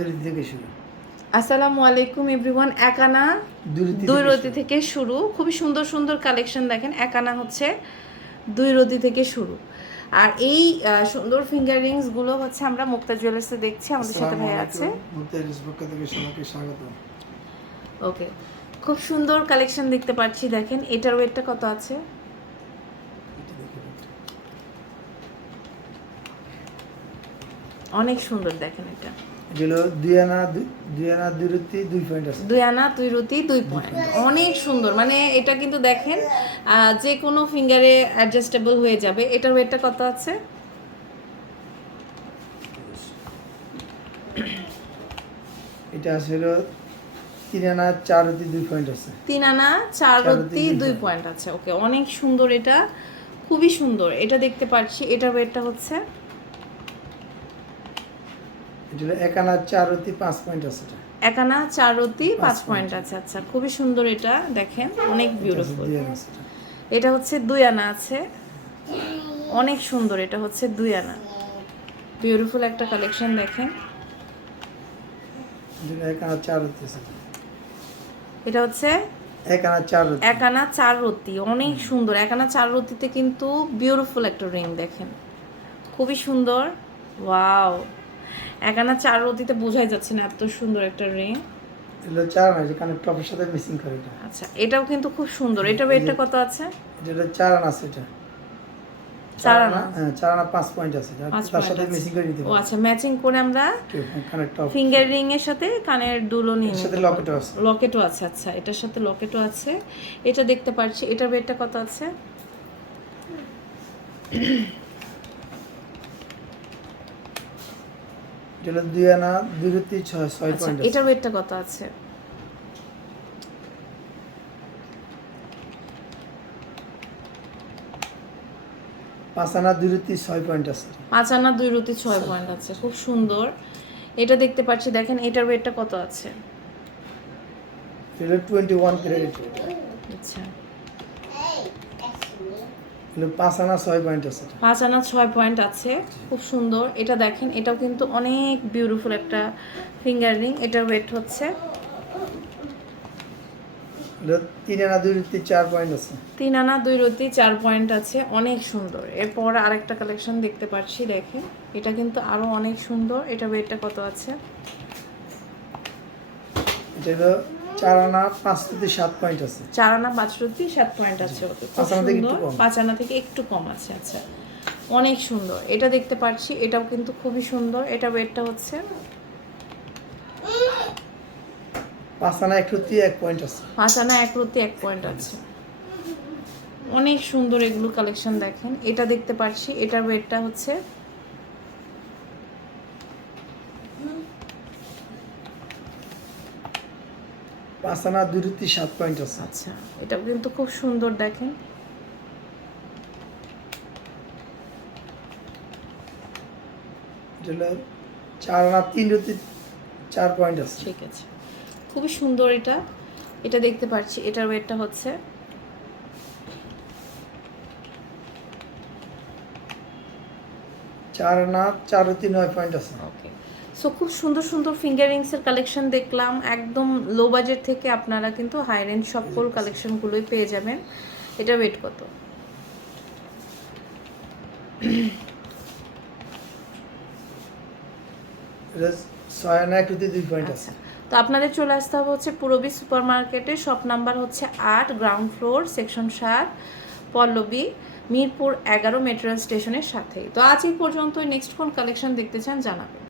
দুরুতি থেকে শুরু। আসসালামু আলাইকুম এভরিওয়ান একানা দুই রতি থেকে শুরু। খুবই সুন্দর সুন্দর কালেকশন দেখেন একানা হচ্ছে দুই রতি থেকে শুরু। আর এই সুন্দর ফিঙ্গার রিংসগুলো হচ্ছে আমরা মুক্তা জুয়েলার্সে দেখছি আমাদের সাথে ভাই আছে। মুক্তা এরিস পক্ষ থেকে সবাইকে স্বাগত ওকে খুব সুন্দর কালেকশন দেখতে পাচ্ছি দেখেন এটার ওয়েটটা কত আছে এটা দেখে একটু। অনেক সুন্দর দেখেন এটা। হলো দুই আনা দুই আনা দুরুতি দুই পয়েন্ট আছে। দুই আনা দুই রতি দুই পয়েন্ট অনেক সুন্দর। মানে এটা কিন্তু দেখেন যে কোনো ফিঙ্গারে অ্যাডজাস্টেবল হয়ে যাবে। এটার ওয়েটটা কত আছে? এটা আছে হলো তিন আনা চার রুতি দুই পয়েন্ট আছে। তিন আনা চার রতি রতি দুই দুই পয়েন্ট আছে। ওকে অনেক সুন্দর এটা। খুবই সুন্দর। এটা দেখতে পাচ্ছি। এটার ওয়েটটা হচ্ছে এটা হলো এক আনা চার রুতি পাঁচ পয়েন্ট আছে এটা। চার রতি পাঁচ পয়েন্ট। আছে আচ্ছা খুবই সুন্দর এটা দেখেন অনেক বিউটিফুল এটা। হচ্ছে দুই আনা আছে। অনেক সুন্দর এটা হচ্ছে দুই আনা। বিউটিফুল একটা কালেকশন দেখেন। এটা হচ্ছে এক চার এক আনা চার রতি অনেক সুন্দর। এক আনা চার রতিতে কিন্তু বিউটিফুল একটা রিং দেখেন। খুবই সুন্দর। ওয়াও এক আনা চার রতিতে বোঝাই যাচ্ছে না এত সুন্দর একটা রিং। এটা হলো চার আনা যেখানে টপের সাথে মিসিং করে এটা। আচ্ছা এটাও কিন্তু খুব সুন্দর। এটা ওয়েটটা কত আছে? এটা চার আনা আছে এটা। চার আনা? হ্যাঁ চার আনা পাঁচ পয়েন্ট আছে। তার সাথে মিসিং করে নিতে ও আচ্ছা ম্যাচিং করে আমরা কানে টপ ফিঙ্গার রিং এর সাথে কানের দুলো নিয়ে এর সাথে লকেটও আছে। লকেটও আছে আচ্ছা এটার সাথে লকেটও আছে। এটা দেখতে পাচ্ছি এটার ওয়েটটা কত আছে? হলো দুই আনা দুই রুতি ছয় ছয় আচ্ছা পয়েন্ট এটার ওয়েটটা কত আছে? পাঁচ আনা দুই রুতি ছয় পয়েন্ট আছে। পাঁচ আনা দুই রুটি ছয় পয়েন্ট আছে খুব সুন্দর। এটা দেখতে পাচ্ছি দেখেন এটার ওয়েটটা কত আছে? টোয়েন্টি ওয়ান ক্রেডিট আচ্ছা। পাঁচ আনা ছয় পয়েন্ট আছে পাঁচ আনা ছয় পয়েন্ট আছে খুব সুন্দর। এটা দেখেন এটাও কিন্তু অনেক বিউটিফুল একটা ফিঙ্গার রিং এটার ওয়েট হচ্ছে। তিন আনা দুই রুতি চার পয়েন্ট আছে। তিন আনা দুই রতি চার পয়েন্ট আছে অনেক সুন্দর। এরপর আরেকটা কালেকশন দেখতে পাচ্ছি দেখেন। এটা কিন্তু আরও অনেক সুন্দর। এটা ওয়েটটা কত আছে? এটা চার আনা পাঁচ রুতি সাত পয়েন্ট আছে। চার আনা পাঁচ রতি সাত পয়েন্ট আছে ওকে পাঁচ আনা থেকে একটু কম। পাঁচ আনা থেকে একটু কম আছে আচ্ছা। অনেক সুন্দর। এটা দেখতে পাচ্ছি এটাও কিন্তু খুবই সুন্দর। এটা ওয়েটটা হচ্ছে? পাঁচ আনা এক পয়েন্ট আছে। পাঁচ আনা এক এক পয়েন্ট আছে। অনেক সুন্দর এগুলো কালেকশন দেখেন। এটা দেখতে পাচ্ছি এটার ওয়েটটা হচ্ছে পাঁচ আনা দুই সাত পয়েন্ট আছে। আচ্ছা এটাও কিন্তু খুব সুন্দর দেখেন। হলো চার আনা তিন রুতি চার পয়েন্ট আছে। ঠিক আছে। খুবই সুন্দর এটা। এটা দেখতে পাচ্ছি এটার ওয়েটটা হচ্ছে। চার আনা চার রুতি নয় পয়েন্ট আছে। ওকে। সো খুব সুন্দর সুন্দর ফিঙ্গারিংসের কালেকশন দেখলাম। একদম লো বাজেট থেকে আপনারা কিন্তু হাই রেঞ্জ সকল কালেকশনগুলোই পেয়ে যাবেন। এটা ওয়েট কত? আচ্ছা। তো আপনাদের চলে আসতে হবে হচ্ছে পুরবী সুপার মার্কেটে শপ নাম্বার হচ্ছে আট গ্রাউন্ড ফ্লোর সেকশন সাত পল্লবী মিরপুর এগারো মেট্রো স্টেশনের সাথেই। তো আজ এই পর্যন্ত নেক্সট কোন কালেকশন দেখতে চান জানাবেন।